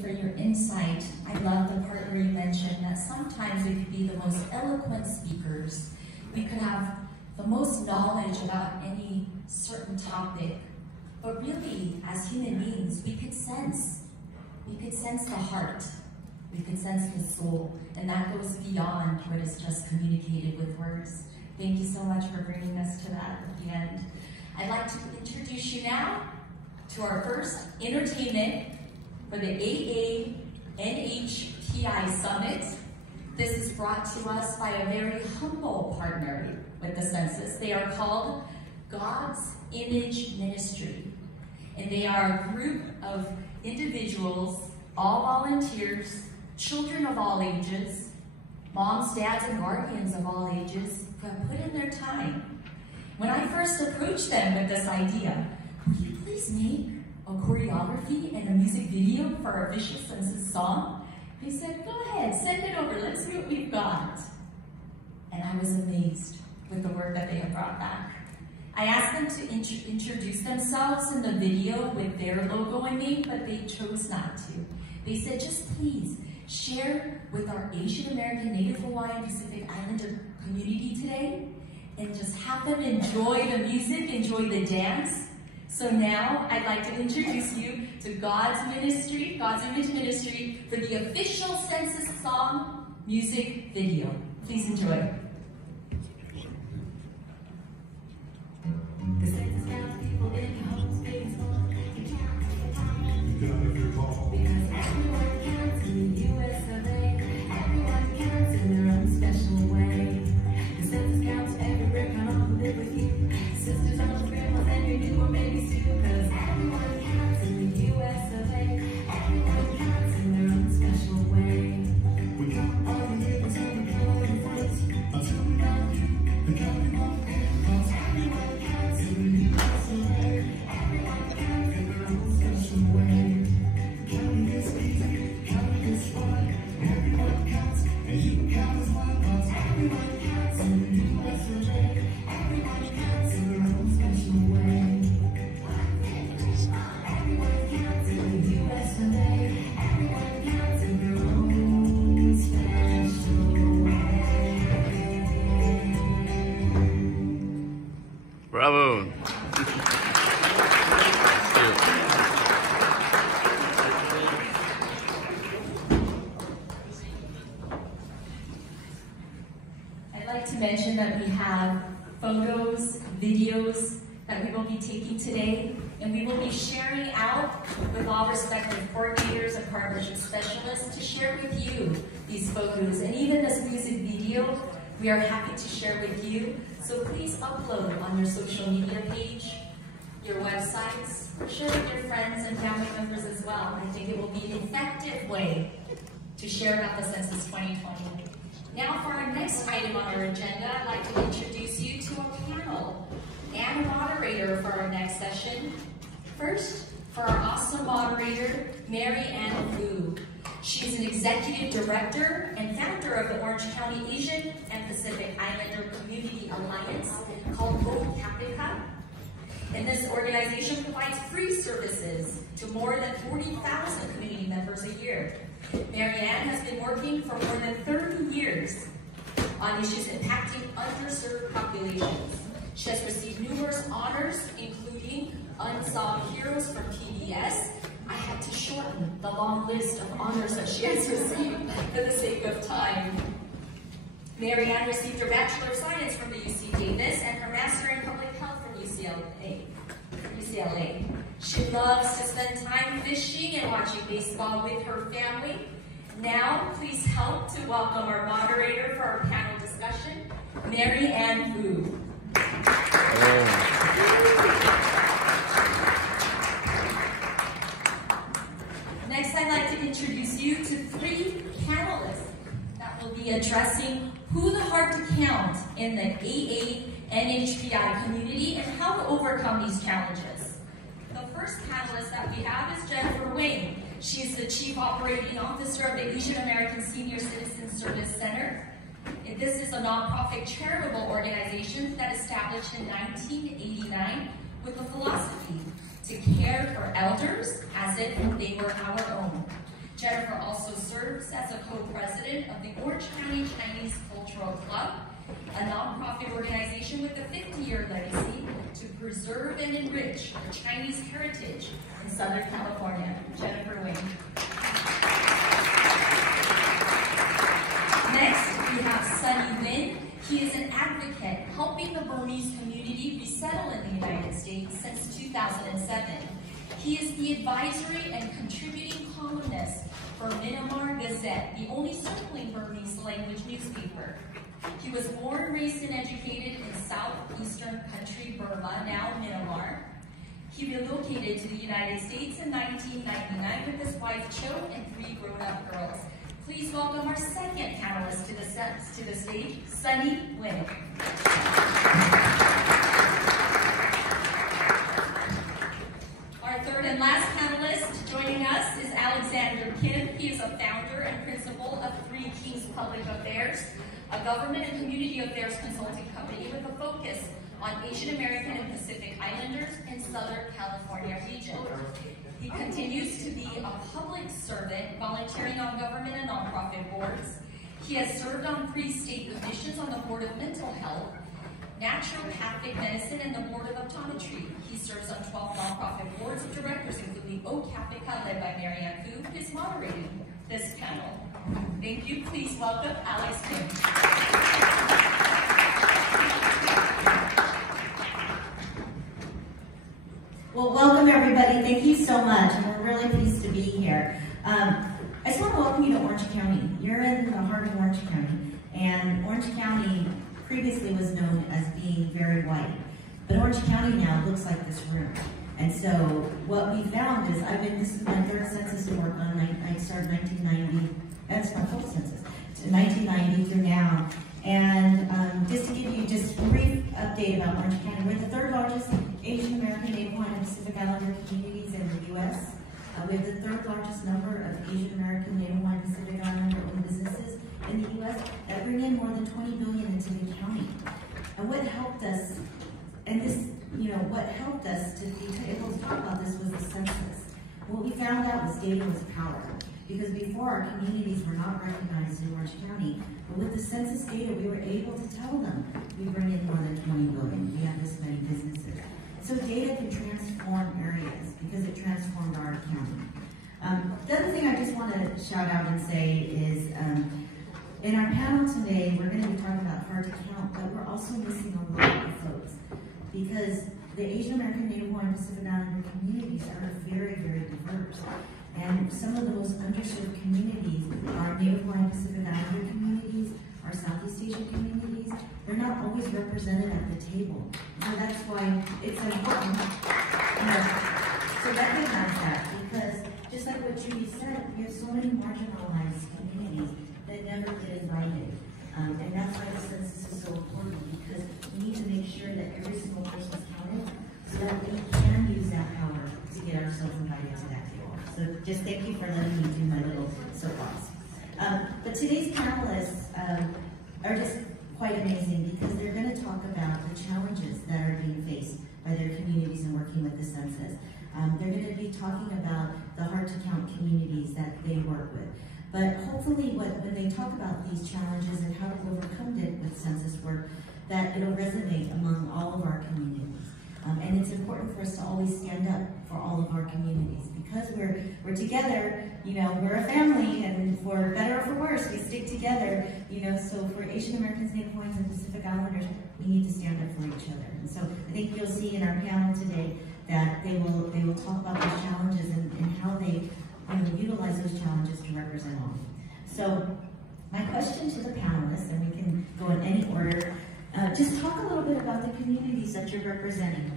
For your insight. I love the part where you mentioned that sometimes we could be the most eloquent speakers. We could have the most knowledge about any certain topic. But really, as human beings, we could sense the heart. We could sense the soul. And that goes beyond what is just communicated with words. Thank you so much for bringing us to that at the end. I'd like to introduce you now to our first entertainment for the AAPi Summit. This is brought to us by a very humble partner with the Census. They are called God's Image Ministry. And they are a group of individuals, all volunteers, children of all ages, moms, dads, and guardians of all ages, who have put in their time. When I first approached them with this idea, would you please make a choreography and a music video for our official Census song? They said, go ahead, send it over, let's see what we've got. And I was amazed with the work that they have brought back. I asked them to introduce themselves in the video with their logo and name, but they chose not to. They said, just please share with our Asian American, Native Hawaiian, Pacific Islander community today, and just have them enjoy the music, enjoy the dance. So now I'd like to introduce you to God's Ministry, God's Image Ministry, for the official Census song music video. Please enjoy. The census counts people in your homes, big and small. You count every time you got every call. Because everyone counts in the US of A. Everyone counts in their own special way. The census counts every brick on all who live with you. Sisters, uncles, grandmas, and your newborn babies too. Because everyone counts in the US of A. Everyone counts in their own special way. We count all the neighbors and the county friends until we got you. The county won't end. Because everyone counts in the US of A. Everyone counts in their own special way. Counting is easy, counting is fun. Everyone counts, and you can count as one. Because everyone counts in the US of A. Everyone counts in their own special way. Everyone counts in the US of A. Everyone counts in their own special way. Bravo. I'd like to mention that we have photos, videos that we will be taking today, and we will be sharing out with all respective coordinators and partnership specialists to share with you these photos, and even this music video we are happy to share with you. So please upload on your social media page, your websites, share with your friends and family members as well. I think it will be an effective way to share about the Census 2020. Now for our next item on our agenda, I'd like to introduce you to a panel and a moderator for our next session. First, for our awesome moderator, Mary Ann Fu. She's an executive director and founder of the Orange County Asian and Pacific Islander Community Alliance called AAPi. And this organization provides free services to more than 40,000 community members a year. Mary Ann has been working for more than 30 years on issues impacting underserved populations. She has received numerous honors, including Unsung Heroes from PBS. I had to shorten the long list of honors that she has received for the sake of time. Mary Ann received her Bachelor of Science from the UC Davis and her Master in Public Health from UCLA. She loves to spend time fishing and watching baseball with her family. Now, please help to welcome our moderator for our panel discussion, Mary Ann Fu. Next, I'd like to introduce you to three panelists that will be addressing who the hard to count in the AANHPI community and how to overcome these challenges. The first panelist that we have is Jennifer Wayne. She is the Chief Operating Officer of the Asian American Senior Citizen Service Center. This is a nonprofit charitable organization that established in 1989 with the philosophy to care for elders as if they were our own. serves as a co-president of the Orange County Chinese Cultural Club, a nonprofit organization with a 50-year legacy to preserve and enrich the Chinese heritage in Southern California. Jennifer Wing. Next, we have Sunny Win. He is an advocate helping the Burmese community resettle in the United States since 2007. He is the advisory and contributing columnist for Myanmar Gazette, the only circling Burmese language newspaper. He was born, raised, and educated in southeastern country Burma, now Myanmar. He relocated to the United States in 1999 with his wife Cho and 3 grown-up girls. Please welcome our second panelist to the stage, Sunny Win. Our third and last panelist joining us is Alexander Kim. He is a founder and principal of 3 Kings Public Affairs, a government and community affairs consulting company with a focus on Asian American and Pacific Islanders in Southern California region. He continues to be a public servant, volunteering on government and nonprofit boards. He has served on 3 state commissions on the Board of Mental Health, Naturopathic Medicine, and the Board of Optometry. He serves on 12 nonprofit boards of directors, including AAPi, led by Marianne Fu, who is moderating this panel. Thank you. Please welcome Alex Kim. Well, welcome everybody. Thank you so much, and we're really pleased to be here. I just want to welcome you to Orange County. You're in the heart of Orange County, and Orange County previously was known as being very white, but Orange County now looks like this room. And so what we found is, this is my 3rd census to work on. I started 1990. That's my 4th census. 1990 through now. And just to give you just a brief update about Orange County, we're the 3rd largest Asian American, Native Hawaiian, and Pacific Islander communities in the U.S. We have the 3rd largest number of Asian American, Native Hawaiian, Pacific Islander owned businesses in the U.S. that bring in more than $20 billion into the county. And what helped us, what helped us to be able to talk about this was the census. What we found out was data was power. Because before, our communities were not recognized in Orange County, but with the census data, we were able to tell them we bring in more than 20 billion. We have this many businesses. So data can transform areas because it transformed our county. The other thing I just want to shout out and say is, in our panel today, we're going to be talking about hard to count, but we're also missing a lot of folks because the Asian American, Native Hawaiian, Pacific Islander communities are very, very diverse. And some of the most underserved communities are Native Hawaiian, Pacific Islander communities, our Southeast Asian communities. They're not always represented at the table. So that's why it's important to recognize that, because just like what Judy said, we have so many marginalized communities that never get invited. And that's why the census is so important, because we need to make sure that every single person is counted so that we can use that power to get ourselves invited to that table. So just thank you for letting me do my little soapbox. But today's panelists are just quite amazing because they're going to talk about the challenges that are being faced by their communities in working with the census. They're going to be talking about the hard-to-count communities that they work with. But hopefully when they talk about these challenges and how to overcome it with census work, that it'll resonate among all of our communities. And it's important for us to always stand up for all of our communities because we're together, we're a family, and for better or for worse, we stick together, so for Asian Americans, Native Hawaiians, and Pacific Islanders, we need to stand up for each other. And so I think you'll see in our panel today that they will talk about those challenges and how they utilize those challenges to represent all. So my question to the panelists, and we can go in any order, just talk a little bit about the communities that you're representing.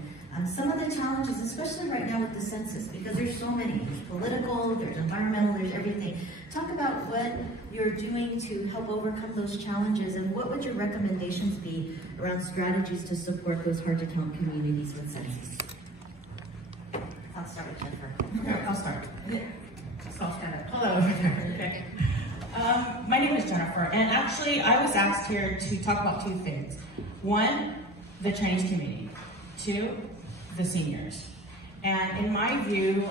Some of the challenges, especially right now with the census, because there's so many. There's political, there's environmental, there's everything. Talk about what you're doing to help overcome those challenges, and what would your recommendations be around strategies to support those hard-to-count communities with census? I'll start with Jennifer. Okay, I'll start. So I'll stand up. Hello. Okay. My name is Jennifer, and actually I was asked here to talk about 2 things. 1, the Chinese community. 2, the seniors. And in my view,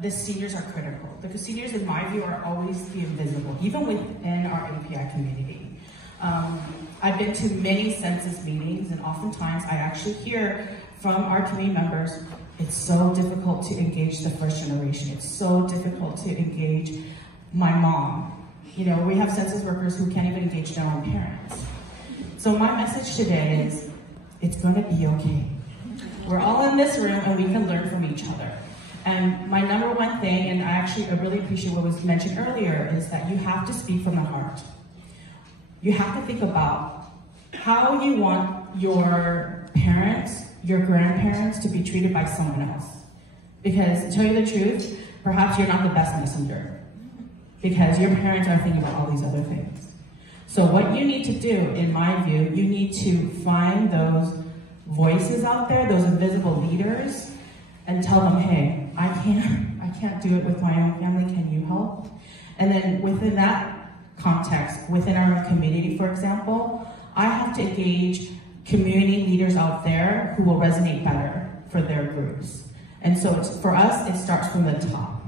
the seniors are critical. The seniors, in my view, are always the invisible, even within our API community. I've been to many census meetings, and oftentimes I actually hear from our community members, it's so difficult to engage the first generation. It's so difficult to engage my mom. You know, we have census workers who can't even engage their own parents. So my message today is, it's gonna be okay. We're all in this room and we can learn from each other. And my number one thing, and I really appreciate what was mentioned earlier, is that you have to speak from the heart. You have to think about how you want your parents, your grandparents to be treated by someone else. Because to tell you the truth, perhaps you're not the best messenger. Because your parents are thinking about all these other things. So what you need to do, in my view, you need to find those voices out there, those invisible leaders, and tell them, hey, I can't do it with my own family, can you help? And then within that context, within our community, for example, I have to engage community leaders out there who will resonate better for their groups. And so for us, it starts from the top,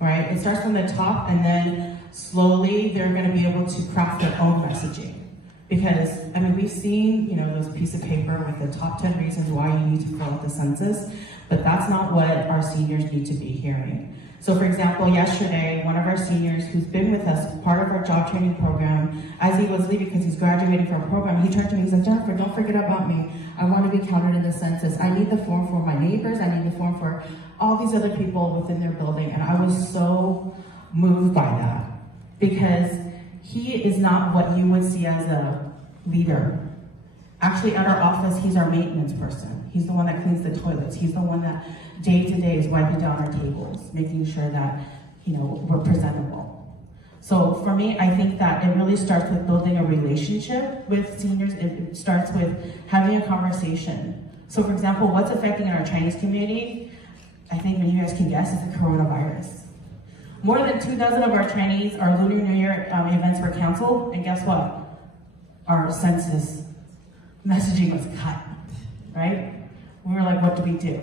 right? It starts from the top, and then slowly they're gonna be able to craft their own messaging. Because, I mean, we've seen, you know, those piece of paper with the top 10 reasons why you need to fill out the census, but that's not what our seniors need to be hearing. So for example, yesterday, one of our seniors who's been with us, part of our job training program, as he was leaving because he's graduating from a program, he turned to me and said, Jennifer, don't forget about me. I want to be counted in the census. I need the form for my neighbors. I need the form for all these other people within their building. And I was so moved by that because he is not what you would see as a leader. Actually, at our office, he's our maintenance person. He's the one that cleans the toilets. He's the one that day to day is wiping down our tables, making sure that, you know, we're presentable. So for me, I think that it really starts with building a relationship with seniors. It starts with having a conversation. So for example, what's affecting our Chinese community, I think you guys can guess, is the coronavirus. More than 24 of our Chinese, our Lunar New Year events were canceled, and guess what? Our census messaging was cut, right? We were like, what do we do?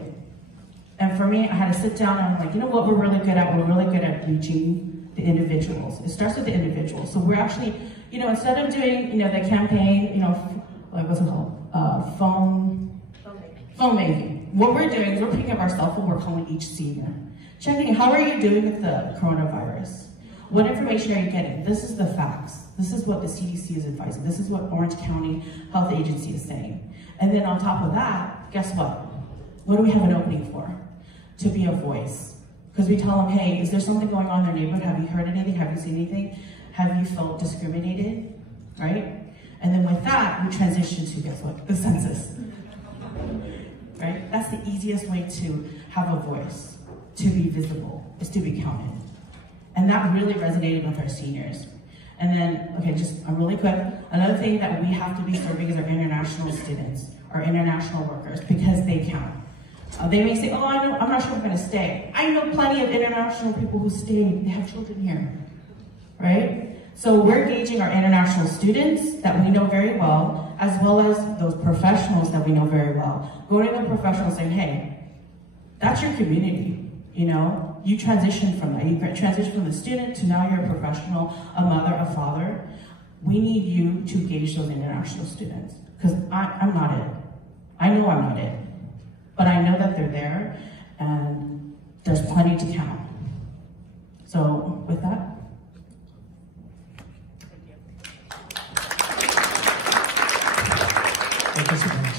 And for me, I had to sit down and I'm like, you know what we're really good at? We're really good at reaching the individuals. It starts with the individuals. So we're actually, you know, instead of doing, you know, the campaign, you know, like what's it called? Phone banking. What we're doing is we're picking up our cell phone, we're calling each senior. Checking, how are you doing with the coronavirus? What information are you getting? This is the facts. This is what the CDC is advising. This is what Orange County Health Agency is saying. And then on top of that, guess what? What do we have an opening for? To be a voice. Because we tell them, hey, is there something going on in their neighborhood? Have you heard anything? Have you seen anything? Have you felt discriminated? Right? And then with that, we transition to, guess what? The census. Right? That's the easiest way to have a voice, to be visible, is to be counted. And that really resonated with our seniors. And then, okay, just really quick, another thing that we have to be serving is our international students, our international workers, because they count. They may say, oh, I'm not sure I'm gonna stay. I know plenty of international people who stay, they have children here, right? So we're engaging our international students that we know very well as those professionals that we know very well. Going to the professionals saying, hey, that's your community, you know? You transition from that. You transition from the student to now you're a professional, a mother, a father. We need you to engage those international students. Because I'm not it. I know I'm not it. But I know that they're there, and there's plenty to count. So, with that. Thank you so much.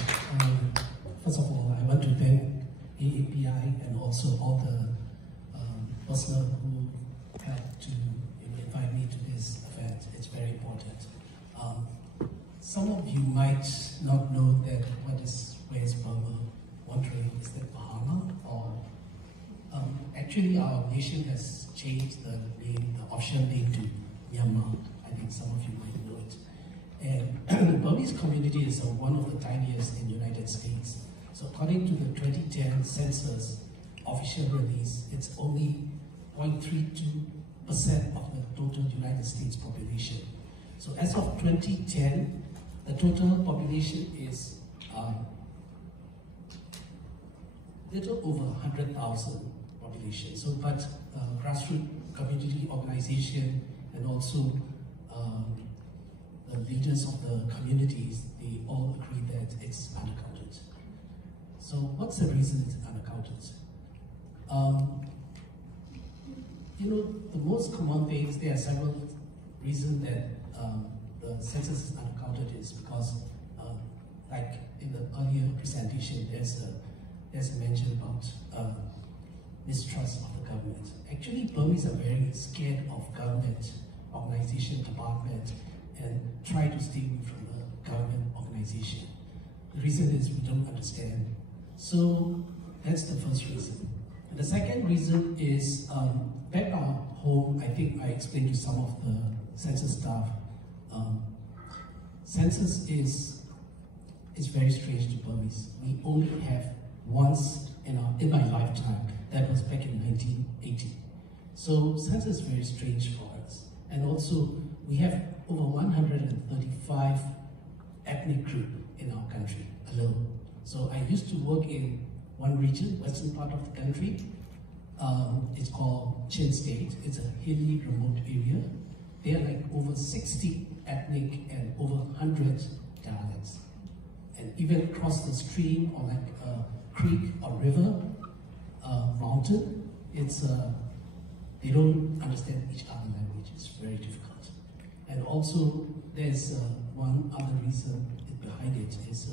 First of all, I want to thank AAPi and also all the personnel who had to invite me to this event. It's very important. Some of you might not know that where is Burma. Wondering, is that Bahama? Or actually, our nation has changed the name, the official name to Myanmar. I think some of you might know it. And the Burmese community is one of the tiniest in the United States. So according to the 2010 census official release, it's only 0.32% of the total United States population. So as of 2010, the total population is little over 100,000, population. So, but grassroots community organization and also the leaders of the communities, they all agree that it's unaccounted. So what's the reason it's unaccounted? You know, the most common things, there are several reasons that the census is unaccounted is because, like in the earlier presentation, there's a mention about mistrust of the government. Actually, Burmese are very scared of government, organization, department, and try to stay away from the government organization. The reason is we don't understand. So that's the first reason. And the second reason is, back at home, I think I explained to some of the census staff, census is very strange to Burmese. We only have once in my lifetime, that was back in 1980. So census is very strange for us. And also, we have over 135 ethnic groups in our country alone. So I used to work in one region, western part of the country. It's called Chin State. It's a hilly, remote area. There are like over 60 ethnic and over 100 dialects. And even across the stream or like a creek or river, mountain, it's they don't understand each other's language. It's very difficult. And also, there's one other reason behind it is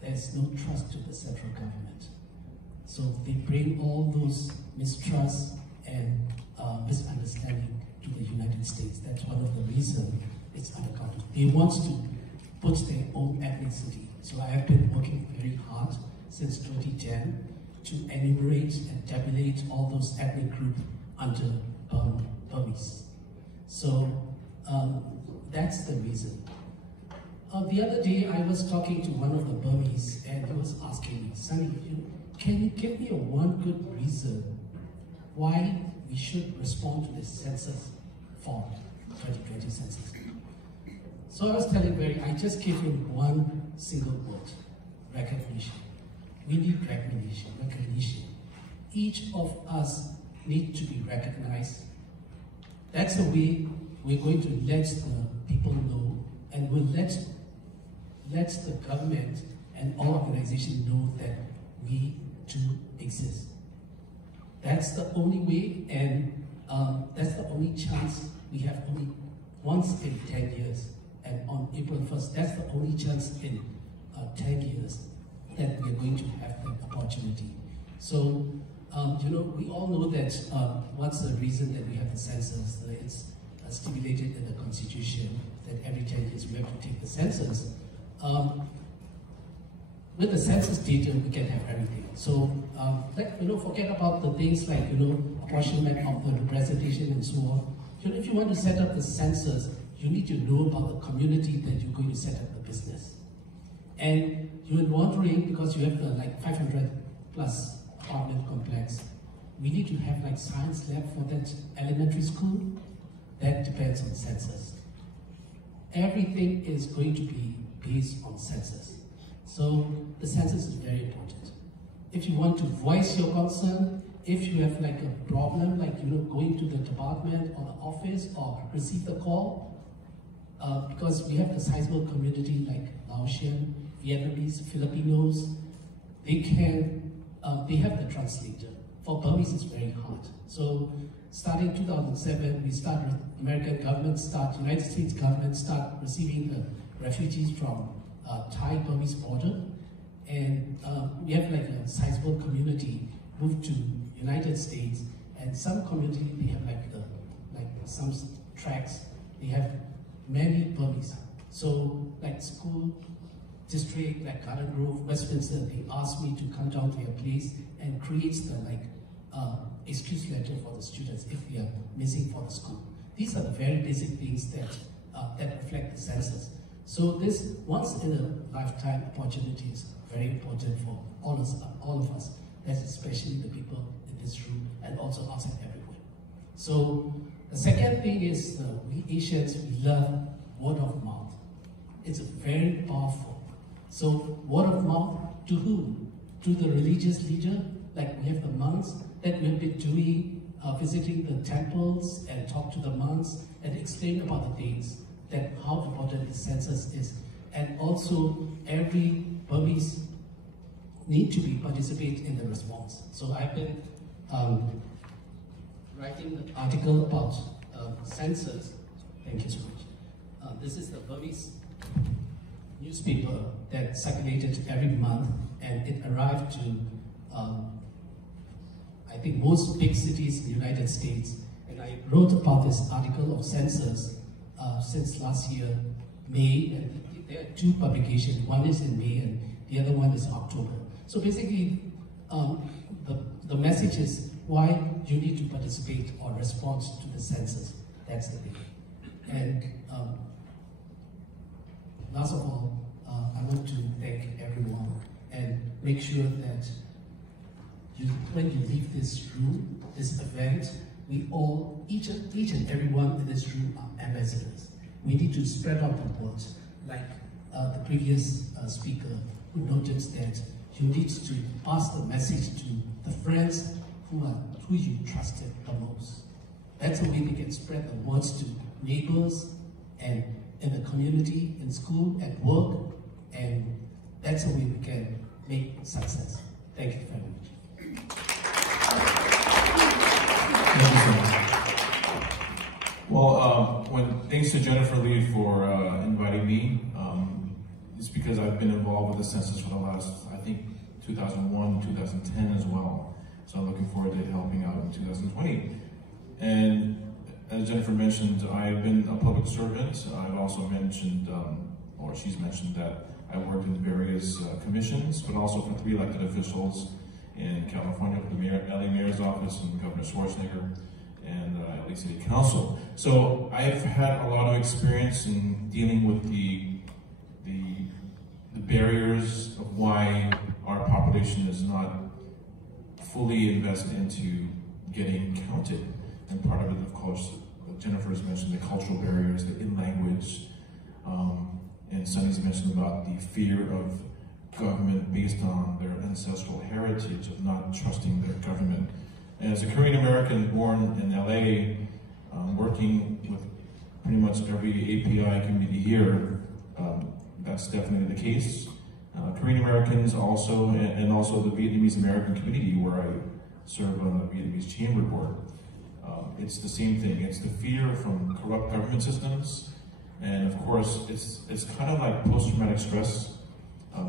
there's no trust to the central government. So they bring all those mistrust and misunderstanding to the United States. That's one of the reasons it's unaccounted. They want to put their own ethnicity. So I have been working very hard since 2010 to enumerate and tabulate all those ethnic groups under Burmese. So that's the reason. The other day I was talking to one of the Burmese and he was asking me, Sunny, can you give me one good reason why we should respond to this census form, 2020 census? So I was telling Barry, I just gave him one single word, recognition. We need recognition. Each of us need to be recognized. That's the way we're going to let the people know, and we'll let the government and all organizations know that we do exist. That's the only way, and that's the only chance we have, only once in 10 years. And on April 1st, that's the only chance in 10 years that we're going to have the opportunity. So, you know, we all know that what's the reason that we have the census. It's stipulated in the Constitution that every 10 years we have to take the census. With the census data, we can have everything. So, like, you know, forget about the things like, you know, apportionment of the representation and so on. You know, if you want to set up the census, you need to know about the community that you're going to set up the business. And you're wondering, because you have the like 500 plus apartment complex, we need to have like science lab for that elementary school. That depends on census. Everything is going to be based on census. So the census is very important. If you want to voice your concern, if you have like a problem, like, you know, going to the department or the office or receive the call, because we have the sizable community like Laotian, Vietnamese, Filipinos, they have the translator. For Burmese, it's very hard. So starting 2007, we started with United States government start receiving the refugees from Thai-Burmese border. And we have like a sizable community moved to United States, and some community, they have like some tracts, they have many Burmese. So like school district, like Garden Grove, Westminster, they asked me to come down to their place and create the excuse letter for the students if they are missing for the school. These are the very basic things that reflect the census. So this once in a lifetime opportunity is very important for all of us. That's especially the people in this room and also outside everywhere. So the second thing is we Asians, we love word of mouth. It's very powerful. So word of mouth to whom? to the religious leader, like we have the monks, that we have been doing, visiting the temples and talk to the monks and explain about the dates, that how important the census is. And also every Burmese need to be participate in the response. So I've been writing an article about census. Thank you so much. This is the Burmese newspaper that circulated every month, and it arrived to I think most big cities in the United States. And I wrote about this article of census since last year, May, and there are two publications. One is in May and the other one is October. So basically, the message is why you need to participate or respond to the census. That's the thing. And last of all, I want to thank everyone and make sure that when you leave this room, this event, we all, each and everyone in this room are ambassadors. We need to spread out the word, like the previous speaker who noticed that you need to pass the message to the friends who you trusted the most. That's the way we can spread the words to neighbors and in the community, in school, at work, and that's the way we can make success. Thank you very much. Thank you so much. Well, thanks to Jennifer Lee for inviting me. It's because I've been involved with the census for the last, I think, 2001, 2010 as well. So I'm looking forward to helping out in 2020. And as Jennifer mentioned, I've been a public servant. I've also mentioned, or she's mentioned, that I worked in various commissions, but also for 3 elected officials in California, the LA Mayor's Office and Governor Schwarzenegger, and LA City Council. So I've had a lot of experience in dealing with the barriers of why our population is not fully invested into getting counted. And part of it, of course, Jennifer's mentioned the cultural barriers, the in-language, and Sunny's mentioned about the fear of government based on their ancestral heritage of not trusting their government. And as a Korean American born in LA, working with pretty much every API community here, that's definitely the case. Korean Americans also, and also the Vietnamese American community where I serve on the Vietnamese Chamber Board. It's the same thing. It's the fear from corrupt government systems, and of course, it's kind of like post-traumatic stress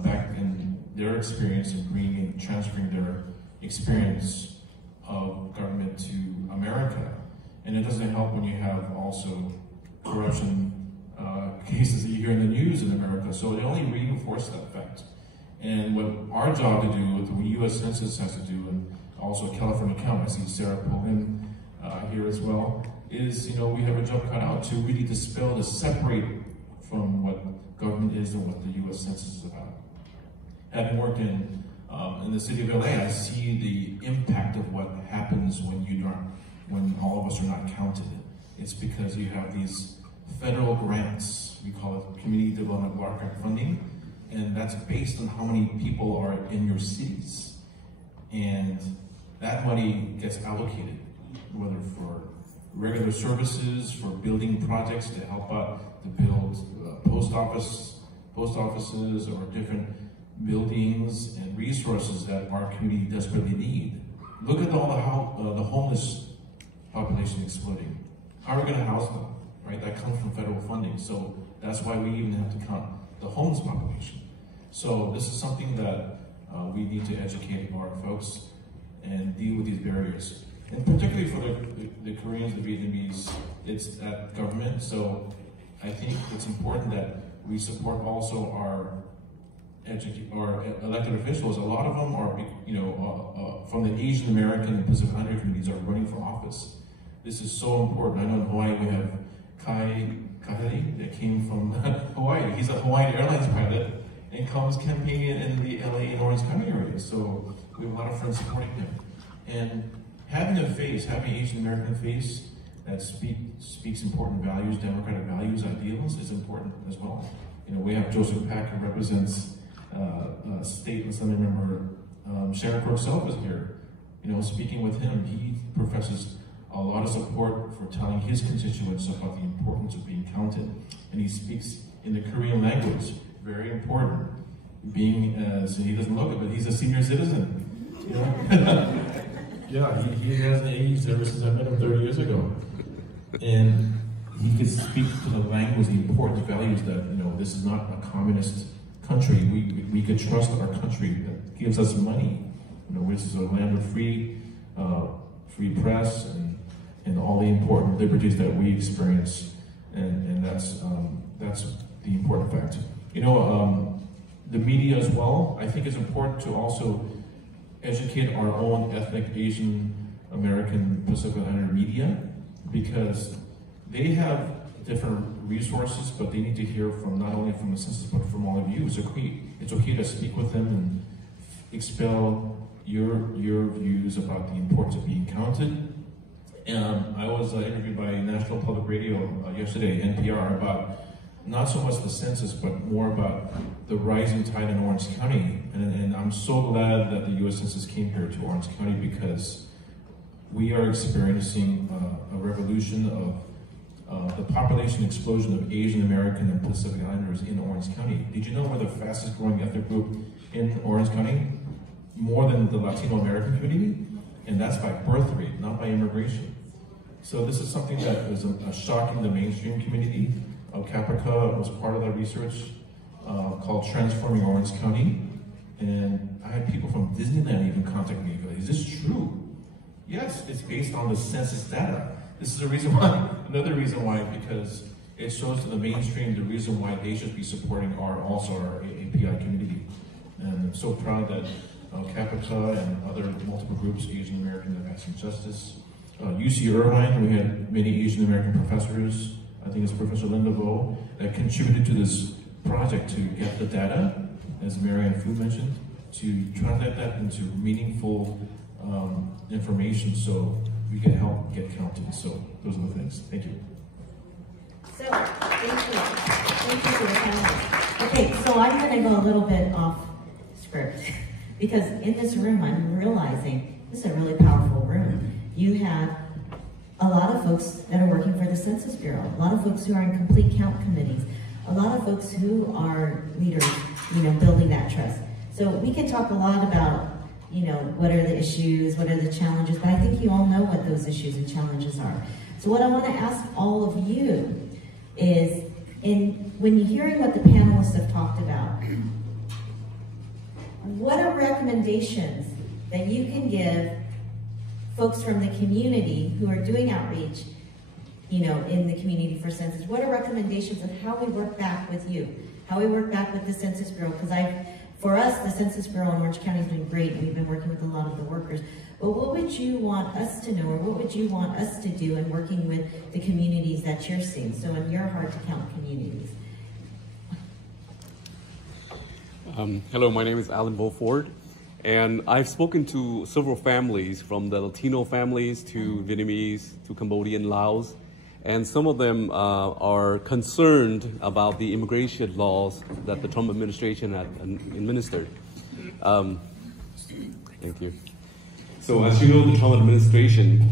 back in their experience in bringing and transferring their experience of government to America. And it doesn't help when you have also corruption cases that you hear in the news in America. So it only reinforces that fact. And what our job to do, what the U.S. Census has to do, and also California County, I see Sarah Pullman here as well, is, we have a job cut out to really dispel, to separate from what government is and what the U.S. Census is about. Having worked in the city of LA, I see the impact of what happens when all of us are not counted. It's because you have these federal grants, we call it Community Development Block Grant Funding, and that's based on how many people are in your cities. And that money gets allocated, whether for regular services, for building projects to help out to build post offices or different buildings and resources that our community desperately need. Look at all the homeless population exploding. How are we going to house them? Right, that comes from federal funding. So that's why we even have to count the homeless population. So this is something that we need to educate our folks and deal with these barriers. And particularly for the Koreans, the Vietnamese, it's that government. So I think it's important that we support also our elected officials. A lot of them are, from the Asian American and Pacific Islander communities are running for office. This is so important. I know in Hawaii we have Kai Kaheli that came from Hawaii. He's a Hawaiian Airlines pilot and comes campaigning in the LA and Orange County area. So we have a lot of friends supporting him. And having a face, having an Asian American face that speaks important values, democratic values, ideals is important as well. We have Joseph Pack, who represents State Assembly Member Sheriff himself is here. You know, speaking with him, he professes a lot of support for telling his constituents about the importance of being counted. And he speaks in the Korean language, very important. Being as, he doesn't look it, but he's a senior citizen. You know? Yeah, he hasn't aged ever since I met him 30 years ago. And he can speak to the language, the important values that, you know, this is not a communist country. We could trust our country that gives us money. You know, this is a land of free press and all the important liberties that we experience. And that's the important fact. You know, the media as well, I think it's important to also educate our own ethnic Asian American Pacific Islander media, because they have different resources, but they need to hear from not only from the census, but from all of you. It's okay to speak with them and expel your views about the importance of being counted. I was interviewed by National Public Radio yesterday, NPR, about not so much the census, but more about the rising tide in Orange County. And I'm so glad that the U.S. Census came here to Orange County, because we are experiencing a revolution of the population explosion of Asian American and Pacific Islanders in Orange County. Did you know we're the fastest growing ethnic group in Orange County? More than the Latino American community? And that's by birth rate, not by immigration. So this is something that is a shock in the mainstream community. Caprica was part of that research called Transforming Orange County. And I had people from Disneyland even contact me. Go, is this true? Yes, it's based on the census data. This is a reason why, another reason why, because it shows to the mainstream the reason why they should be supporting our AAPi community. And I'm so proud that Caprica and other multiple groups, Asian American Advancing Justice. UC Irvine, we had many Asian American professors. I think it's Professor Linda Vo that contributed to this project to get the data, as Marianne Fu mentioned, to translate that into meaningful information so we can help get counted. So those are the things. Thank you. So, thank you. Thank you for the comments. Okay, so I'm going to go a little bit off script, because in this room I'm realizing this is a really powerful room. You have a lot of folks that are working for the Census Bureau, a lot of folks who are in complete count committees, a lot of folks who are leaders, you know, building that trust. So we can talk a lot about, you know, what are the issues, what are the challenges, but I think you all know what those issues and challenges are. So what I want to ask all of you is, when you're hearing what the panelists have talked about, what are recommendations that you can give folks from the community who are doing outreach, you know, in the community for census? What are recommendations of how we work back with you, how we work back with the Census Bureau? Because for us, the Census Bureau in Orange County has been great, and we've been working with a lot of the workers. But what would you want us to know, or what would you want us to do in working with the communities that you're seeing? So in your hard-to-count communities. Hello, my name is alanvoford, and I've spoken to several families, from the Latino families to Vietnamese to Cambodian, Laos, and some of them are concerned about the immigration laws that the Trump administration had administered. Thank you. So as you know, the Trump administration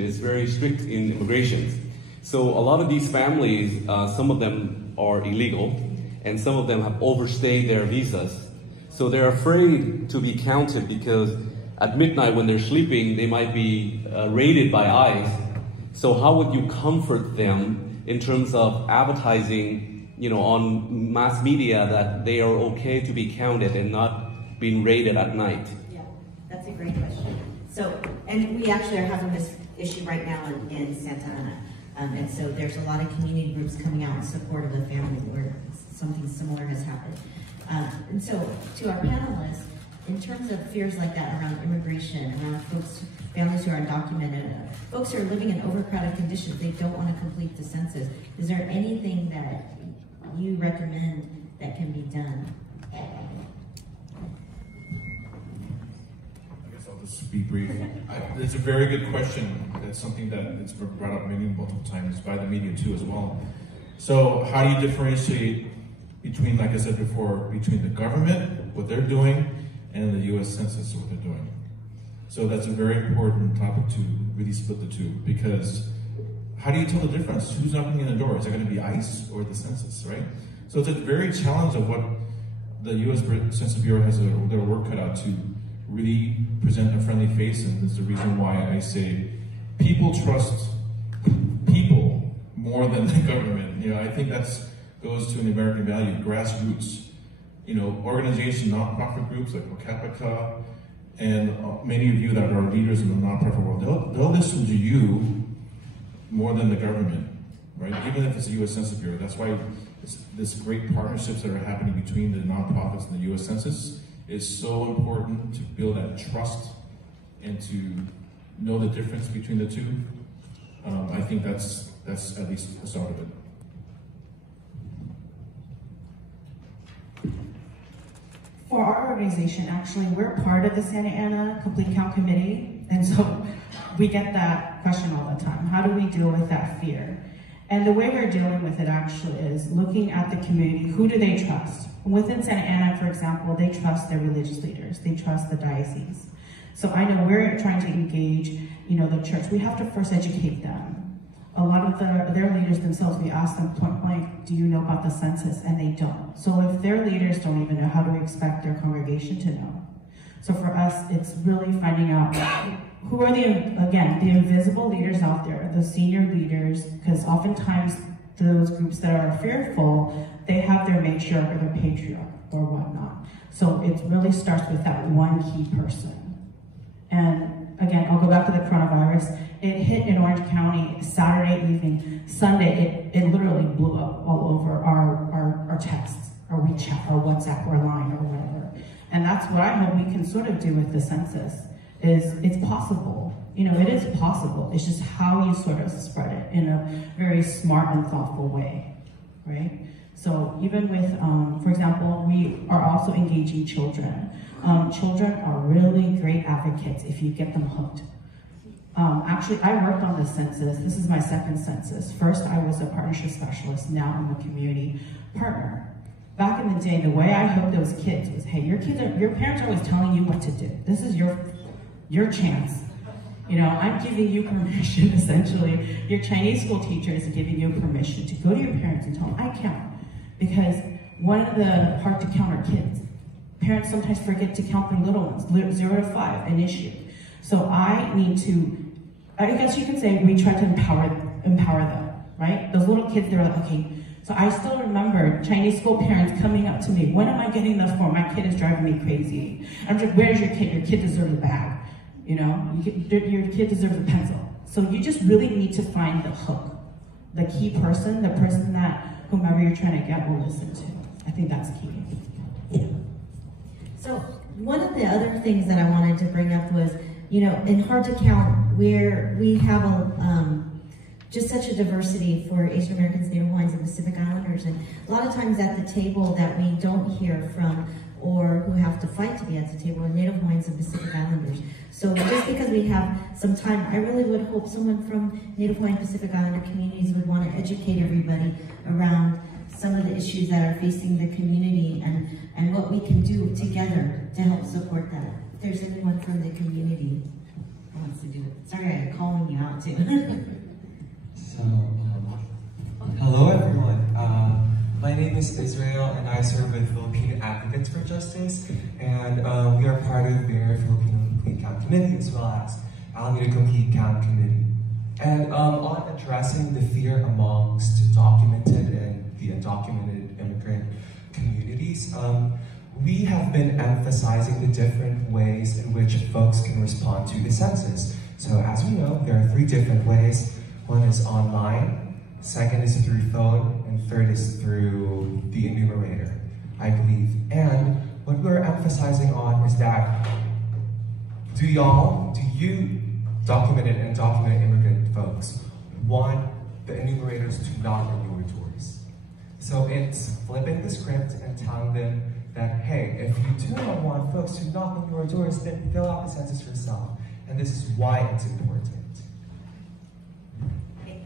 is very strict in immigration. So a lot of these families, some of them are illegal, and some of them have overstayed their visas. So they're afraid to be counted, because at midnight when they're sleeping, they might be raided by ICE. So how would you comfort them in terms of advertising, you know, on mass media that they are okay to be counted and not being raided at night? Yeah, that's a great question. So, and we actually are having this issue right now in Santa Ana. And so there's a lot of community groups coming out in support of the family where something similar has happened. And so to our panelists, in terms of fears like that around immigration, around folks, families who are undocumented, folks who are living in overcrowded conditions, they don't want to complete the census, is there anything that you recommend that can be done? I guess I'll just be brief. It's a very good question. It's something that it's been brought up multiple times by the media too as well. So how do you differentiate between, like I said before, between the government what they're doing and the U.S. Census what they're doing. So that's a very important topic to really split the two, because how do you tell the difference? Who's knocking in the door? Is it going to be ICE or the Census, right? So it's a very challenge of what the U.S. Census Bureau has their work cut out to really present a friendly face, and that's the reason why I say people trust people more than the government. I think that goes to an American value, grassroots. Organizations, nonprofit groups like AAPi, and many of you that are leaders in the nonprofit world, they'll listen to you more than the government, right? Even if it's the U.S. Census Bureau. That's why this great partnerships that are happening between the nonprofits and the U.S. Census is so important to build that trust and to know the difference between the two. I think that's at least the start of it. For our organization, actually, we're part of the Santa Ana Complete Count Committee, and so we get that question all the time. How do we deal with that fear? And the way we're dealing with it actually is looking at the community. Who do they trust? Within Santa Ana, for example, they trust their religious leaders. They trust the diocese. So I know we're trying to engage, the church. We have to first educate them. A lot of their leaders themselves, we ask them point blank, do you know about the census? And they don't. So if their leaders don't even know, how do we expect their congregation to know? So for us, it's really finding out who are the invisible leaders out there, the senior leaders, because oftentimes those groups that are fearful, they have their matriarch or their patriarch or whatnot. So it really starts with that one key person. And again, I'll go back to the coronavirus. It hit in Orange County Saturday evening. Sunday, it literally blew up all over our texts, our WeChat, our WhatsApp, or Line, or whatever. And that's what I hope we can sort of do with the census, is it's possible. It is possible. It's just how you sort of spread it in a very smart and thoughtful way, right? So even with, for example, we are also engaging children. Children are really great advocates if you get them hooked. Actually, I worked on the census. This is my second census. First, I was a partnership specialist. Now I'm a community partner. Back in the day, the way I hooked those kids was, hey, your parents are always telling you what to do. This is your chance. I'm giving you permission, essentially. Your Chinese school teacher is giving you permission to go to your parents and tell them, I count. Because one of the part to count are kids. Parents sometimes forget to count their little ones, 0 to 5, initiate. So I guess you can say we try to empower them, right? Those little kids, they're like, okay. So I still remember Chinese school parents coming up to me, when am I getting the form? My kid is driving me crazy. I'm just, where's your kid? Your kid deserves a bag. Your kid deserves a pencil. So you just really need to find the hook, the key person, the person that whomever you're trying to get will listen to. I think that's key. So one of the other things that I wanted to bring up was, in Hard to Count, we have just such a diversity for Asian Americans, Native Hawaiians, and Pacific Islanders, and a lot of times at the table that we don't hear from or who have to fight to be at the table are Native Hawaiians and Pacific Islanders. So just because we have some time, I really would hope someone from Native Hawaiian Pacific Islander communities would want to educate everybody around some of the issues that are facing the community and what we can do together to help support that. If there's anyone from the community who wants to do it. Sorry, I'm calling you out too. So, hello everyone. My name is Israel and I serve with Filipino Advocates for Justice, and we are part of their Filipino Complete Count Committee as well as Alameda Complete Count Committee. And on addressing the fear amongst documented and the undocumented immigrant communities, we have been emphasizing the different ways in which folks can respond to the census. So as we know, there are 3 different ways. One is online, second is through phone, and third is through the enumerator, I believe. And what we're emphasizing on is that, do you documented and undocumented immigrant folks want the enumerators to knock on your doors? So it's flipping the script and telling them that, hey, if you do not want folks to knock on your doors, then fill out the census yourself. And this is why it's important.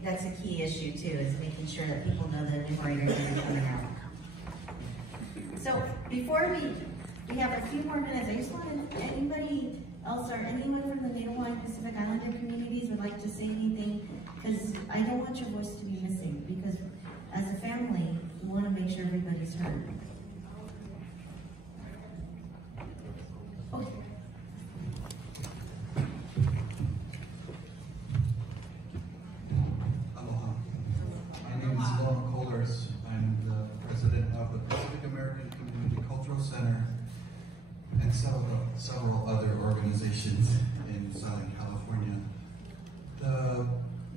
That's a key issue too, is making sure that people know the enumerators are coming out. So before we We have a few more minutes. I just wanted, anybody else or anyone from the Native Hawaiian Pacific Islander communities would like to say anything, because I don't want your voice to be missing, because as a family, we want to make sure everybody's heard. Okay. Aloha. My name is Lorna Kohlers. I'm the president of the Pacific American Community Cultural Center and several other organizations in Southern California. The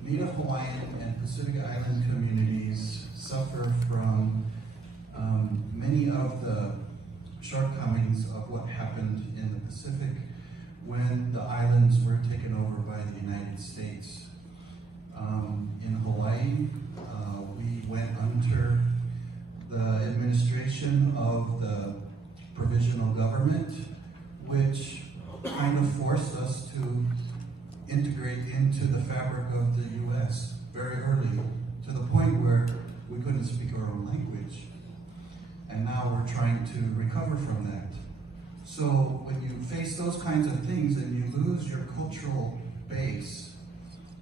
Native Hawaiian and Pacific Island communities suffer from many of the shortcomings of what happened in the Pacific when the islands were taken over by the United States. In Hawaii, we went under the administration of the provisional government, which kind of forced us to integrate into the fabric of the U.S. very early, to the point where we couldn't speak our own language. And now we're trying to recover from that. So when you face those kinds of things and you lose your cultural base,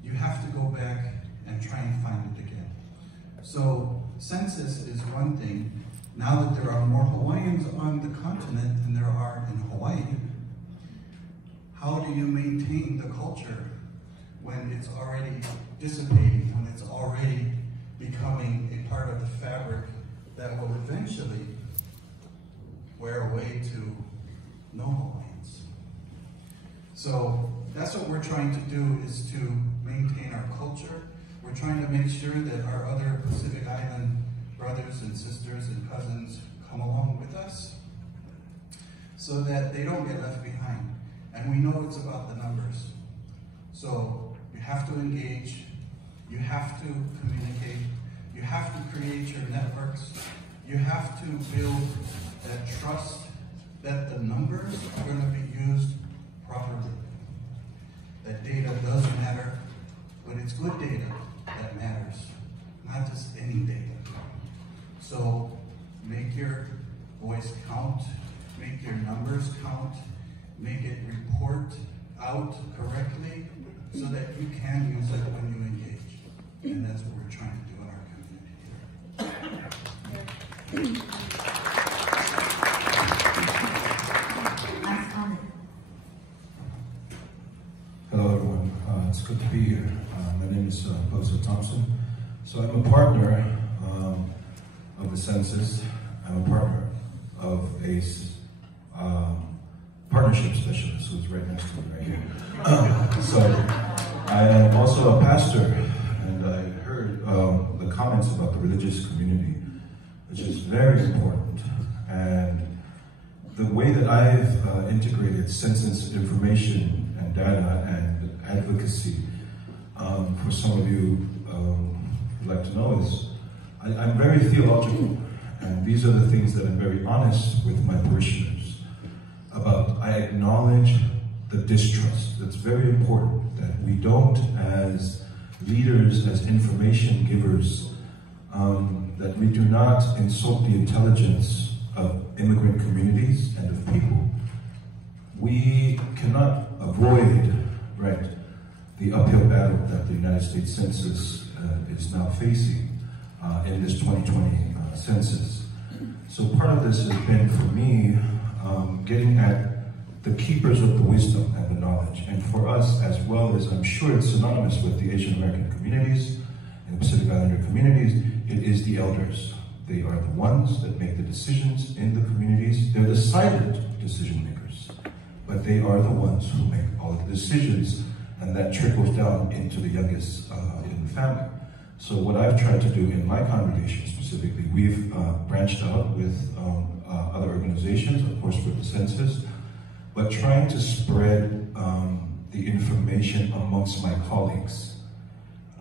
you have to go back and try and find it again. So census is one thing. Now that there are more Hawaiians on the continent than there are in Hawaii, how do you maintain the culture when it's already dissipating, when it's already becoming a part of the fabric that will eventually wear away to no Hawaiians? So that's what we're trying to do, is to maintain our culture. We're trying to make sure that our other Pacific Island brothers and sisters and cousins come along with us so that they don't get left behind. And we know it's about the numbers. So you have to engage, you have to communicate, you have to create your networks, you have to build that trust that the numbers are going to be used properly. That data does matter, but it's good data that matters, not just any data. So make your voice count, make your numbers count, make it report out correctly so that you can use it when you engage. And that's what we're trying to do in our community here. Hello everyone, it's good to be here. My name is Professor Thompson. So I'm a partner of the Census. I'm a partner of a partnership specialist who's right next to me right here. So I am also a pastor, and I heard the comments about the religious community, which is very important. And the way that I've integrated census information and data and advocacy, for some of you who'd like to know, is I'm very theological, and these are the things that I'm very honest with my parishioners about. I acknowledge the distrust. It's very important that we don't, as leaders, as information givers, that we do not insult the intelligence of immigrant communities and of people. We cannot avoid, right, the uphill battle that the United States Census is now facing in this 2020 census. So part of this has been, for me, getting at the keepers of the wisdom and the knowledge. And for us, as well as I'm sure it's synonymous with the Asian American communities and the Pacific Islander communities, it is the elders. They are the ones that make the decisions in the communities. They're the silent decision makers, but they are the ones who make all the decisions, and that trickles down into the youngest in the family. So what I've tried to do in my congregation specifically, we've branched out with other organizations, of course with the Census, but trying to spread the information amongst my colleagues.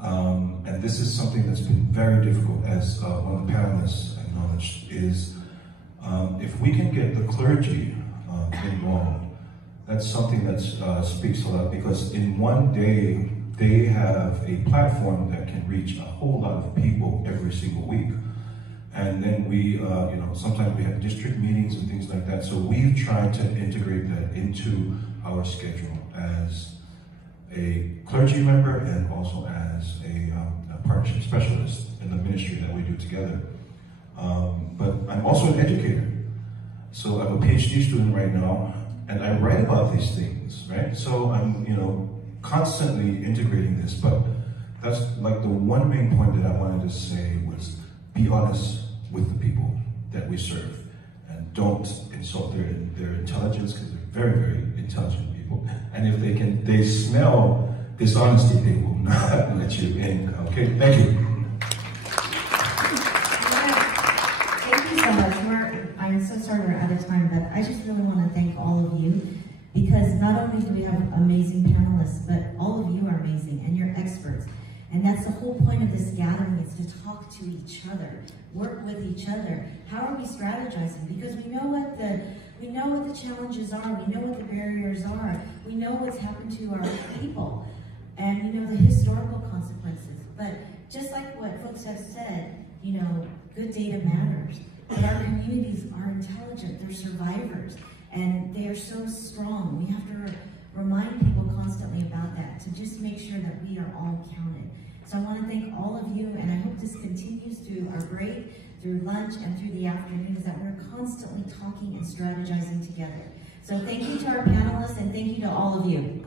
And this is something that's been very difficult, as one of the panelists acknowledged, is if we can get the clergy involved, that's something that speaks a lot, because in one day, they have a platform that can reach a whole lot of people every single week. And then we, sometimes we have district meetings and things like that. So we've tried to integrate that into our schedule as a clergy member and also as a partnership specialist in the ministry that we do together. But I'm also an educator. So I'm a PhD student right now, and I write about these things, right? So I'm, constantly integrating this, but that's like the one main point that I wanted to say was be honest with the people that we serve, and don't insult their intelligence, because they're very, very intelligent people. And if they smell dishonesty, they will not let you in. Okay, thank you. Thank you so much. I'm so sorry we're out of time, but I just really want to thank all of you, because not only do we have amazing panelists, but all of you are amazing and you're experts. And that's the whole point of this gathering, is to talk to each other, work with each other. How are we strategizing? Because we know what the challenges are, we know what the barriers are, we know what's happened to our people, and we know the historical consequences. But just like what folks have said, good data matters. But our communities are intelligent, they're survivors, and they are so strong. We have to remind people constantly about that, to just make sure that we are all counted. So I want to thank all of you, and I hope this continues through our break, through lunch, and through the afternoons, that we're constantly talking and strategizing together. So thank you to our panelists, and thank you to all of you.